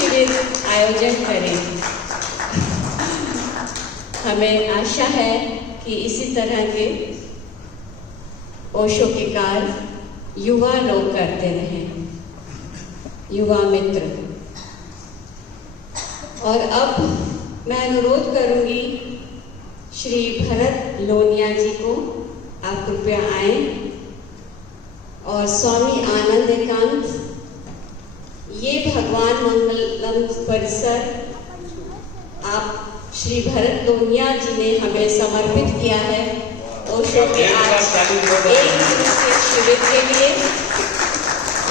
शिविर आयोजन करें। हमें आशा है कि इसी तरह के ओशो के कार्य युवा लोग करते रहें, युवा मित्र। और अब मैं अनुरोध करूंगी श्री भरत लोनिया जी को, आप कृपया आए। और स्वामी आनंद एकांत, ये भगवान मंगलम परिसर आप श्री भरत लोनिया जी ने हमें समर्पित किया है ओशो के आज एक दिवसीय शिविर के लिए।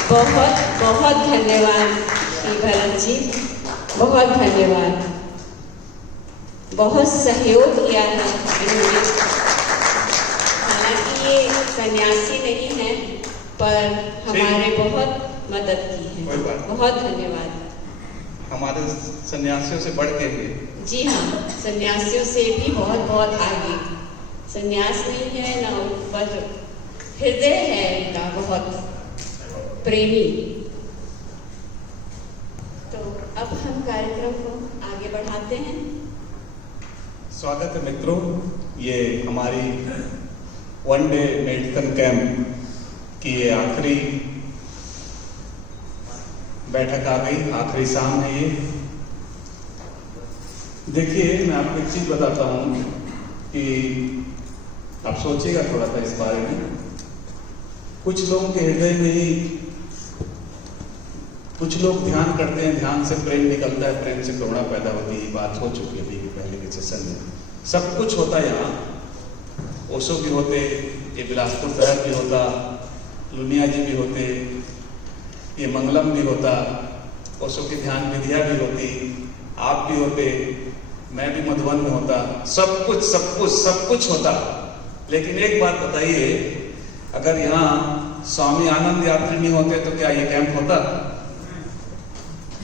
बहुत बहुत धन्यवाद श्री भरत जी, बहुत धन्यवाद। बहुत सहयोग किया है इन्होंने। हालांकि ये सन्यासी नहीं है, पर हमारे बहुत मदद की है। बहुत धन्यवाद। हमारे सन्यासियों से बढ़ के हुए। जी हाँ, सन्यासियों से भी बहुत बहुत आगे। सन्यास नहीं है ना, पर हृदय है इनका बहुत प्रेमी। तो अब हम कार्यक्रम को आगे बढ़ाते हैं। स्वागत है मित्रों, ये हमारी वन डे मेडिकल कैंप की ये आखिरी बैठक आ गई, आखिरी शाम है ये। देखिए, मैं आपको एक चीज बताता हूँ कि आप सोचिएगा थोड़ा सा इस बारे में। कुछ लोगों के हृदय में ही, कुछ लोग ध्यान करते हैं, ध्यान से प्रेम निकलता है, प्रेम से करुणा पैदा होती है। बात हो चुकी है अभी पहले के सेशन में। सब कुछ होता है यहाँ। ओशो भी होते, ये बिलासपुर शहर भी होता, लुनिया जी भी होते, ये मंगलम भी होता, ओशो की ध्यान विधिया भी होती, आप भी होते, मैं भी मधुबन में होता। सब कुछ सब कुछ सब कुछ होता। लेकिन एक बात बताइए, अगर यहाँ स्वामी आनंद यात्री नहीं होते तो क्या ये कैंप होता?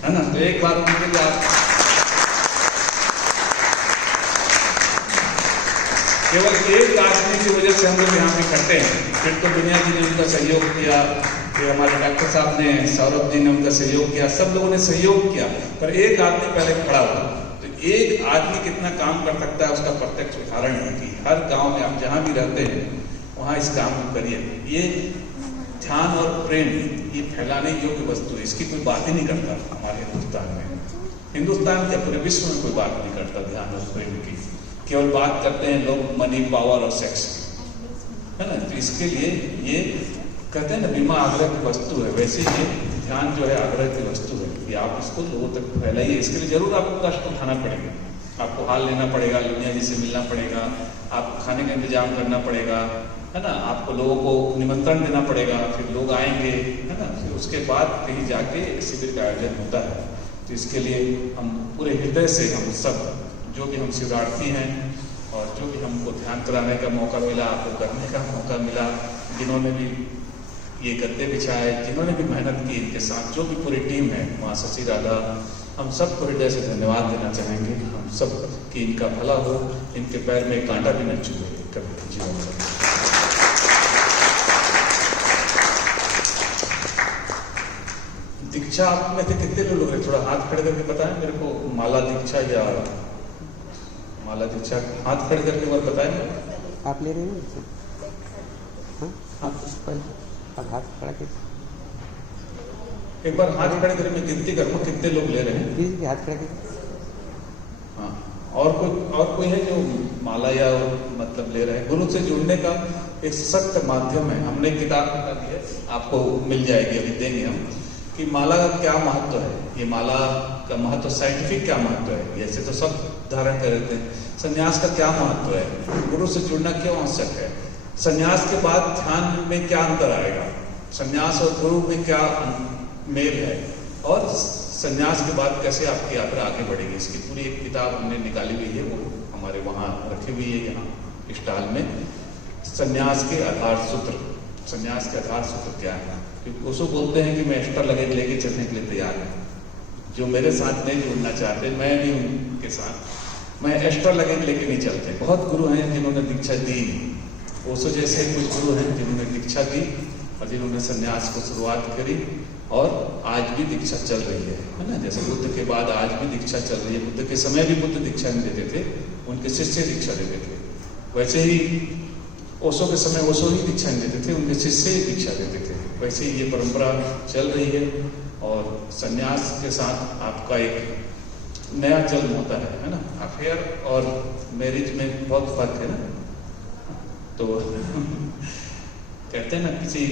है ना? तो एक बार उनके लिए आप केवल एक आदमी की वजह से हम लोग यहाँ पे इकट्ठे हैं। फिर तो दुनिया जी ने उनका सहयोग किया, फिर हमारे डॉक्टर साहब ने, सौरभ जी ने उनका सहयोग किया, सब लोगों ने सहयोग किया, पर एक आदमी पहले खड़ा हुआ। तो एक आदमी कितना काम कर सकता है उसका प्रत्यक्ष उदाहरण है कि हर गांव में आप जहां भी रहते हैं वहां इस काम को करिए। ये ध्यान और प्रेम ये फैलाने योग्य वस्तु है, इसकी कोई बात ही नहीं करता हमारे हिंदुस्तान में। हिंदुस्तान के पूरे विश्व में कोई बात नहीं करता ध्यान और प्रेम की। केवल बात करते हैं लोग मनी, पावर और सेक्स की, है ना? तो इसके लिए ये कहते हैं ना, बीमा आग्रह की वस्तु है, वैसे ये ध्यान जो है आग्रह की वस्तु है कि आप इसको लोगों तक फैलाइए। इसके लिए जरूर आपको कष्ट उठाना पड़ेगा, आपको हाल लेना पड़ेगा, दुनिया जी से मिलना पड़ेगा, आपको खाने का इंतजाम करना पड़ेगा, है ना? आपको लोगों को निमंत्रण देना पड़ेगा, फिर लोग आएंगे, है ना? फिर उसके बाद कहीं जाके एक शिविर का आयोजन होता है। तो इसके लिए हम पूरे हृदय से, हम सब जो भी हम शिवरार्थी हैं और जो भी हमको ध्यान कराने का मौका मिला, आपको करने का मौका मिला, जिन्होंने भी ये गद्दे बिछाए, जिन्होंने भी मेहनत की, इनके साथ जो भी पूरी टीम है, माँ शशि राधा, हम सबको हृदय से धन्यवाद देना चाहेंगे। हम सब कि इनका भला हो, इनके पैर में कांटा भी न चुभे कभी जीवन में। दीक्षा आप में से कितने लोग हैं? थोड़ा हाथ खड़े करके बताएं मेरे को। माला दीक्षा या माला दीक्षा, हाथ खड़े करके बार बताएं। आप ले रहे हैं? आप हाथ खड़ा कर, एक बार हाथ खड़े करके मैं गिनती करूँ कितने लोग ले रहे हैं। किसी के हाथ खड़ा कर। हाँ, और कोई है जो माला या मतलब ले रहे हैं? गुरु से जुड़ने का एक सशक्त माध्यम है। हमने किताब बता दी है, आपको मिल जाएगी, अभी देंगे हम, कि माला का क्या महत्व है। ये माला का महत्व, साइंटिफिक क्या महत्व है, ऐसे तो सब धारण कर लेते हैं। संन्यास का क्या महत्व है, गुरु से जुड़ना क्यों आवश्यक है, संन्यास के बाद ध्यान में क्या अंतर आएगा, संन्यास और गुरु में क्या मेल है, और संन्यास के बाद कैसे आपकी यात्रा आगे बढ़ेगी। इसकी पूरी एक किताब हमने निकाली हुई है, वो हमारे वहाँ रखी हुई है, यहाँ स्टॉल में। संन्यास के आधार सूत्र, संन्यास के आधार सूत्र क्या है, क्योंकि उसको बोलते हैं कि मैं एक्स्ट्रा लगेज लेके चलने के लिए तैयार हूँ। जो मेरे साथ नहीं जुड़ना चाहते, मैं भी उनके साथ, मैं एक्स्ट्रा लगेज लेके नहीं चलते। बहुत गुरु हैं जिन्होंने दीक्षा दी, ओशो जैसे कुछ गुरु हैं जिन्होंने दीक्षा दी और जिन्होंने संन्यास को शुरुआत करी और आज भी दीक्षा चल रही है ना। जैसे बुद्ध के बाद आज भी दीक्षा चल रही है। बुद्ध के समय भी बुद्ध दीक्षा नहीं देते थे, उनके शिष्य दीक्षा देते थे। वैसे ही ओशो के समय ओशो ही दीक्षा नहीं देते थे, उनके शिष्य ही दीक्षा देते थे। वैसे ही ये परंपरा चल रही है। और संन्यास के साथ आपका एक नया जन्म होता है ना। अफेयर और मैरिज में बहुत फर्क है ना। तो कहते हैं ना, किसी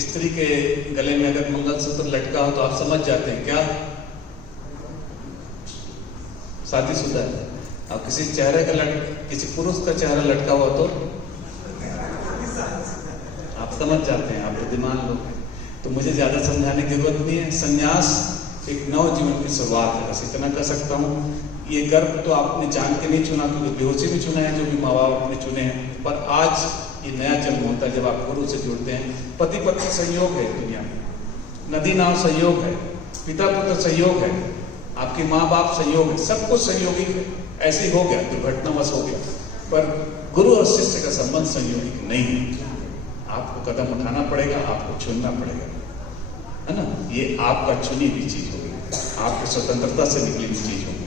स्त्री के गले में अगर मंगलसूत्र लटका हो तो आप समझ जाते हैं क्या शादीशुदा है। अब किसी चेहरे का किसी पुरुष का चेहरा लटका हुआ तो आप समझ जाते हैं, आप बुद्धिमान लोग हैं। तो मुझे ज्यादा समझाने की जरूरत नहीं है। संन्यास एक नव जीवन की शुरुआत है, बस इतना कर सकता हूँ। ये गर्भ तो आपने जान के नहीं चुना, क्योंकि बेहोशी में चुना है, जो भी माँ बाप ने चुने हैं। पर आज ये नया जन्म होता है जब आप गुरु से जुड़ते हैं। पति पत्नी संयोग है दुनिया में, नदी नाव संयोग है, पिता पुत्र संयोग है, आपके माँ बाप संयोग है, सब कुछ संयोगिक है। ऐसे हो गया, दुर्घटनावश हो गया। पर गुरु और शिष्य का संबंध संयोगिक नहीं है। आपको कदम उठाना पड़ेगा, आपको चुनना पड़ेगा, है ना। ये आपका चुनी हुई चीज होगी, आपकी स्वतंत्रता से निकली हुई चीज होगी।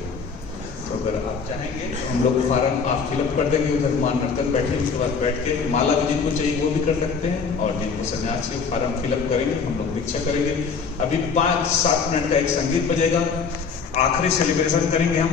तो अगर आप चाहेंगे हम लोग फार्म आप फिलअप कर देंगे, उधर मान नर्तन बैठे, उसके बाद बैठ के माला भी जिनको चाहिए वो भी कर सकते हैं, और जिनको सन्यास के फार्म फिलअप करेंगे हम लोग दीक्षा करेंगे। अभी 5-7 मिनट का एक संगीत बजेगा, आखिरी सेलिब्रेशन करेंगे हम।